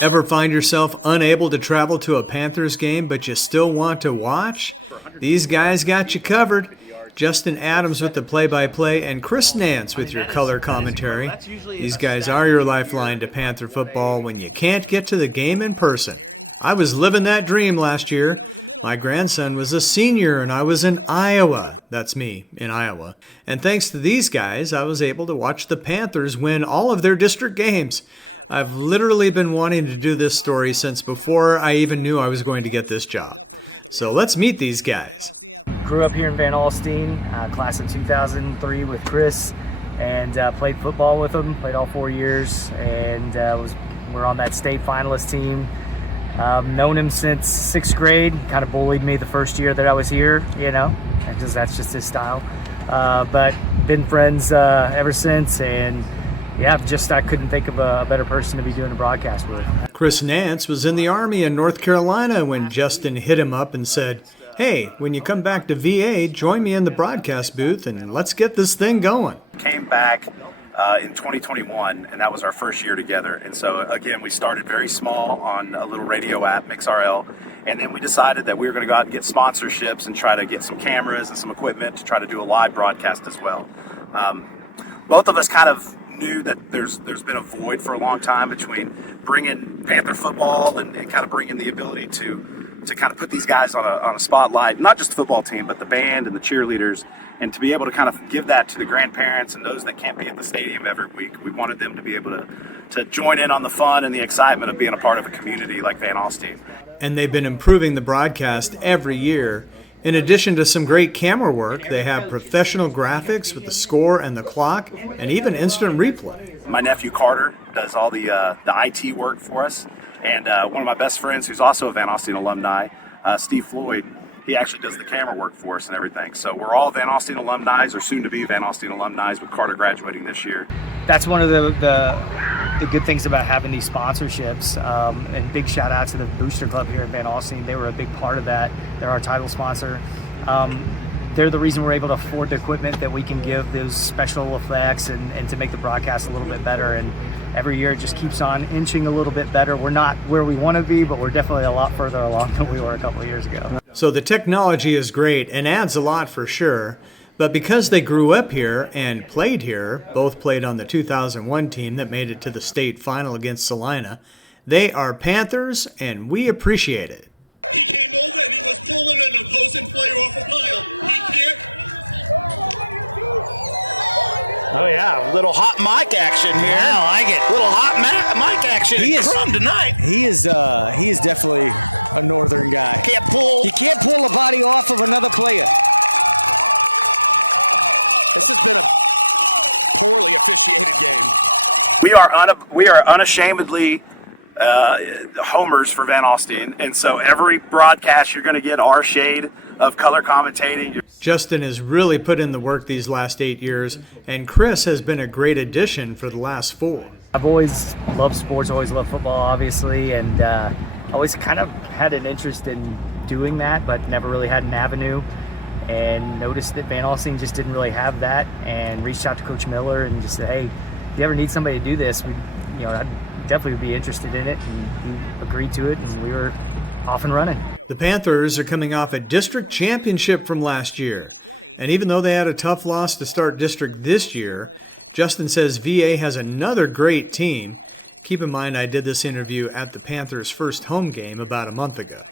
Ever find yourself unable to travel to a Panthers game, but you still want to watch? These guys got you covered. Justin Adams with the play-by-play and Chris Nance with your color commentary. These guys are your lifeline to Panther football when you can't get to the game in person. I was living that dream last year. My grandson was a senior and I was in Iowa. That's me, in Iowa. And thanks to these guys, I was able to watch the Panthers win all of their district games. I've literally been wanting to do this story since before I even knew I was going to get this job. So let's meet these guys. Grew up here in Van Alstyne, class of 2003 with Chris, and played football with him, played all 4 years, and we're on that state finalist team. Known him since 6th grade, kind of bullied me the first year that I was here, because that's just his style. But been friends ever since, and yeah, I couldn't think of a better person to be doing a broadcast with. Chris Nance was in the Army in North Carolina when Justin hit him up and said, "Hey, when you come back to VA, join me in the broadcast booth and let's get this thing going." Came back in 2021, and that was our first year together. And so, again, we started very small on a little radio app, MixRL, and then we decided that we were going to go out and get sponsorships and try to get some cameras and some equipment to try to do a live broadcast as well. Both of us kind of knew that there's been a void for a long time between bringing Panther football and kind of bringing the ability to kind of put these guys on a spotlight, not just the football team, but the band and the cheerleaders, and to be able to kind of give that to the grandparents and those that can't be at the stadium every week. We wanted them to be able to join in on the fun and the excitement of being a part of a community like Van Alstyne. And they've been improving the broadcast every year. In addition to some great camera work, they have professional graphics with the score and the clock, and even instant replay. My nephew Carter does all the IT work for us. And one of my best friends, who's also a Van Alstyne alumni, Steve Floyd, he actually does the camera work for us and everything. So we're all Van Alstyne alumni, or soon to be Van Alstyne alumni, with Carter graduating this year. That's one of the good things about having these sponsorships. And big shout out to the Booster Club here at Van Alstyne. They were a big part of that. They're our title sponsor. They're the reason we're able to afford the equipment that we can give those special effects and to make the broadcast a little bit better. And every year it just keeps on inching a little bit better. We're not where we want to be, but we're definitely a lot further along than we were a couple of years ago. So the technology is great and adds a lot for sure. But because they grew up here and played here, both played on the 2001 team that made it to the state final against Salina, they are Panthers and we appreciate it. We are unashamedly homers for Van Alstyne, and so every broadcast you're going to get our shade of color commentating. Justin has really put in the work these last 8 years, and Chris has been a great addition for the last 4. I've always loved sports, always loved football, obviously, and always kind of had an interest in doing that, but never really had an avenue. And noticed that Van Alstyne just didn't really have that, and reached out to Coach Miller and just said, "Hey, if you ever need somebody to do this, I'd definitely be interested in it," and he agreed to it, and we were off and running. The Panthers are coming off a district championship from last year, and even though they had a tough loss to start district this year, Justin says VA has another great team. Keep in mind I did this interview at the Panthers' first home game about a month ago.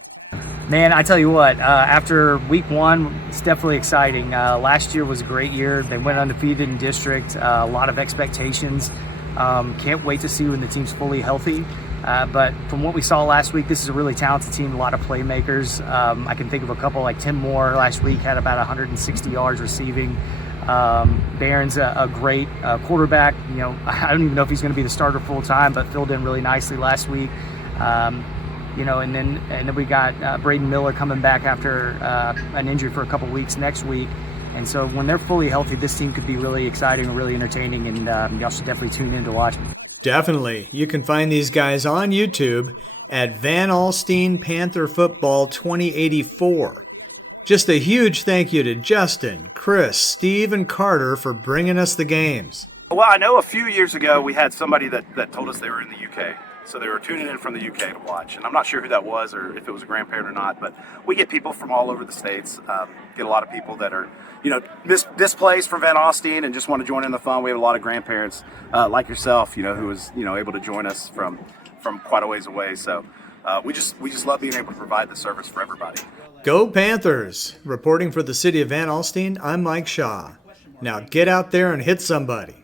Man, I tell you what, after week 1, it's definitely exciting. Last year was a great year. They went undefeated in district, a lot of expectations. Can't wait to see when the team's fully healthy. But from what we saw last week, this is a really talented team, a lot of playmakers. I can think of a couple, like Tim Moore last week had about 160 yards receiving. Barron's a great quarterback. I don't even know if he's going to be the starter full time, but filled in really nicely last week. And then we got Braden Miller coming back after an injury for a couple weeks next week. And so when they're fully healthy, this team could be really exciting and really entertaining, and y'all should definitely tune in to watch them. Definitely. You can find these guys on YouTube at Van Alstyne Panther Football 2084. Just a huge thank you to Justin, Chris, Steve, and Carter for bringing us the games. Well, I know a few years ago we had somebody that told us they were in the UK. So they were tuning in from the UK to watch. And I'm not sure who that was or if it was a grandparent or not, but we get people from all over the states. Get a lot of people that are, displaced from Van Alstyne and just want to join in the fun. We have a lot of grandparents like yourself, who was, able to join us from quite a ways away. So we just love being able to provide the service for everybody. Go Panthers! Reporting for the city of Van Alstyne, I'm Mike Shaw. Now get out there and hit somebody.